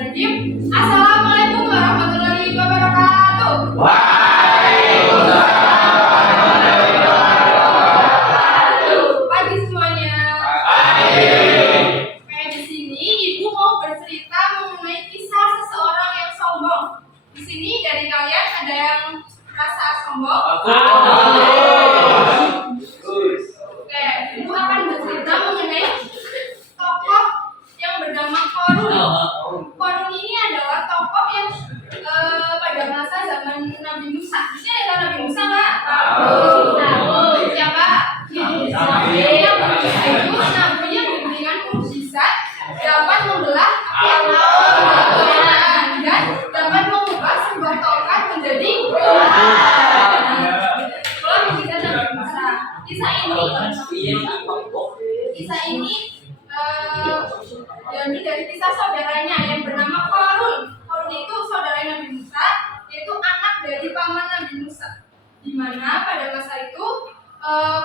Bismillahirrahmanirrahim. Assalamualaikum warahmatullahi wabarakatuh. Waalaikumsalam warahmatullahi wabarakatuh. Pagi semuanya. Pagi. Kayak di sini ibu mau bercerita mengenai kisah seseorang yang sombong. Di sini dari kalian ada yang merasa sombong? Oke, ibu akan bercerita mengenai tokoh yang bernama Qarun. Qarun ini adalah tokoh yang pada masa zaman Nabi Musa. Di sini ada Nabi Musa nggak? Tahu. Siapa? Nabi. Yang Musa itu nabi yang diberikan mukjizat, dapat membelah api dan dapat mengubah sebuah tongkat menjadi mukjizat Nabi Musa. Kisah ini diambil dari kisah saudaranya yang bernama Qarun. Qarun itu saudara Nabi Musa, yaitu anak dari paman Nabi Musa. Di mana pada masa itu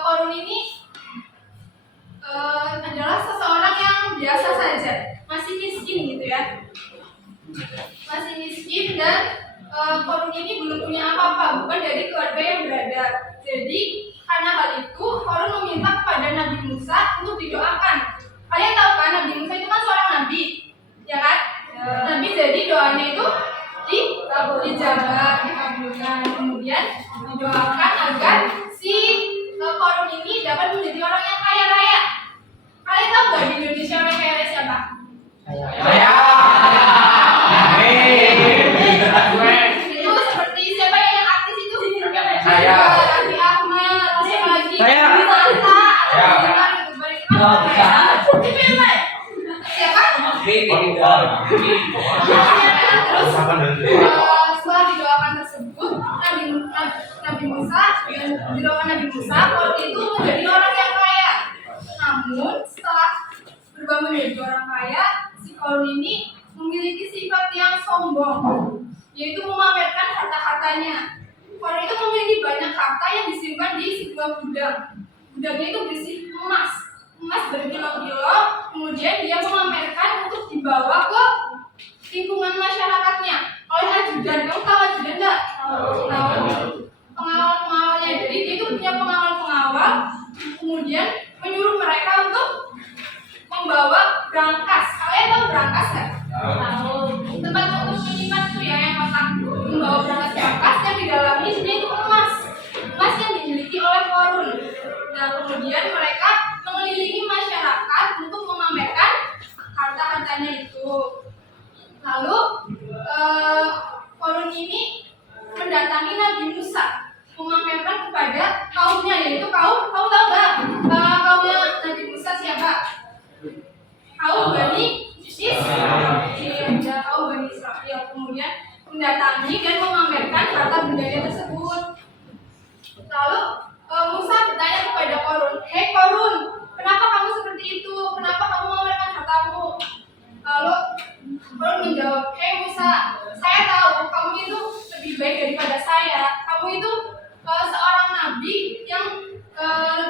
Qarun ini adalah seseorang yang biasa saja, masih miskin gitu ya. Masih miskin dan Qarun ini belum punya apa-apa, bukan dari keluarga yang berada. Jadi karena hal itu Qarun meminta kepada Nabi Musa untuk didoakan. Kalian tahu kan Nabi Musa itu kan seorang nabi, ya kan? Nabi, jadi doanya itu dijabah, dikabulkan. Kemudian didoakan agar si Qarun ini dapat menjadi orang yang kaya raya. Kalian tahu nggak di Indonesia orang kaya raya siapa? Itu seperti siapa yang artis itu? Raffi Ahmad, siapa lagi? Santa, siapa? Setelah didoakan tersebut, Nabi Musa didoakan Nabi Musa, Qarun itu menjadi orang yang kaya. Namun setelah berubah menjadi orang kaya, si Qarun ini memiliki sifat yang sombong, yaitu memamerkan harta-hartanya. Qarun itu memiliki banyak harta yang disimpan di sebuah gudang. Gudangnya itu berisi emas berkilo-kilo. Kemudian dia memamerkan untuk dibawa ke lingkungan masyarakatnya oleh ajudan. Kamu tahu ajudan nggak? Tahu. Pengawal-pengawalnya. Jadi dia itu punya pengawal-pengawal. Kemudian menyuruh mereka untuk membawa brankas. Kalian tahu brankas nggak? Tahu. Tempat untuk menyimpan itu ya, yang kotak. Membawa brankas yang di dalamnya isinya itu emas yang dimiliki oleh Qarun. Nah, kemudian mereka mengelilingi masyarakat untuk memamerkan harta-hartanya itu. Lalu Qarun ini mendatangi Nabi Musa, memamerkan kepada kaumnya, yaitu kaum tahu nggak? Kaumnya Nabi Musa siapa? Kaum Bani Israil. Kaum Bani Israil. Kemudian mendatangi dan memamerkan harta bendanya tersebut. Lalu Musa bertanya kepada Qarun, "Hei Qarun, kenapa kamu seperti itu? Kenapa kamu memamerkan hartamu?" Lalu Qarun menjawab, "Hei Musa, saya tahu kamu itu lebih baik daripada saya. Kamu itu seorang nabi yang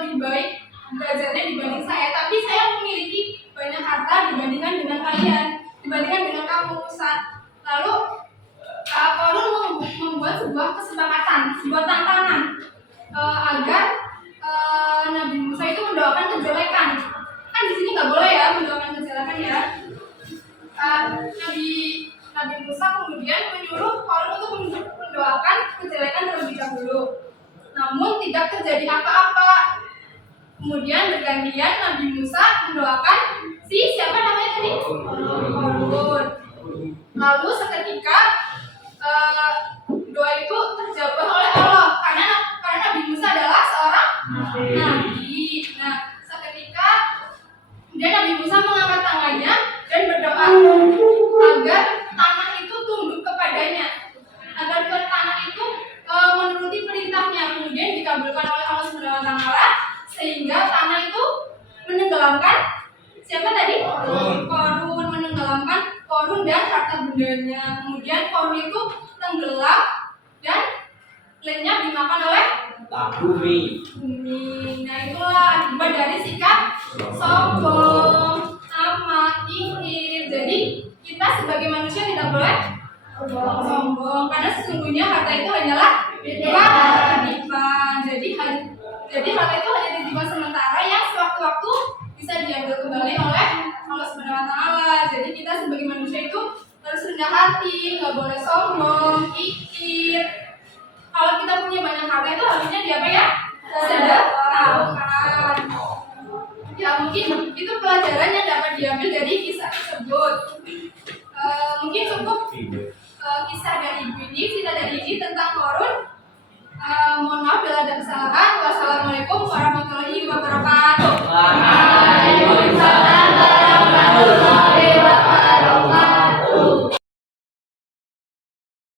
lebih baik derajatnya dibanding saya. Tapi saya memiliki banyak harta dibandingkan dengan kalian, dibandingkan dengan kamu Musa." Lalu Qarun membuat sebuah kesepakatan, sebuah tantangan agar Nabi Musa itu mendoakan kejelekan. Kan di sini nggak boleh ya mendoakan kejelekan ya. Nabi Musa kemudian menyuruh Qarun untuk mendoakan kejelekan terlebih dahulu. Namun tidak terjadi apa-apa. Kemudian bergantian Nabi Musa mendoakan siapa namanya tadi? Qarun. Lalu seketika doa itu terjawab oleh Allah karena Nabi Musa adalah seorang nabi. Nah, seketika kemudian Nabi Musa mengangkat tangannya dan berdoa agar tanah itu tunduk kepadanya, agar tanah itu menuruti perintahnya. Kemudian dikabulkan oleh Allah SWT sehingga tanah itu menenggelamkan siapa tadi? Qarun, menenggelamkan Qarun dan harta bendanya. Kemudian Qarun itu tenggelam dan lenyap dimakan oleh bumi. Nah, itulah akibat dari sikap sombong sama ingin. Jadi kita sebagai manusia tidak boleh sombong, karena sesungguhnya harta itu hanyalah titipan. Jadi harta itu hanya titipan sementara yang sewaktu-waktu bisa diambil kembali oleh Allah Subhanahu Wa Taala. Jadi kita sebagai manusia itu harus rendah hati, nggak boleh sombong, kikir. Kalau kita punya banyak harta itu harusnya diapa ya? Sedekah.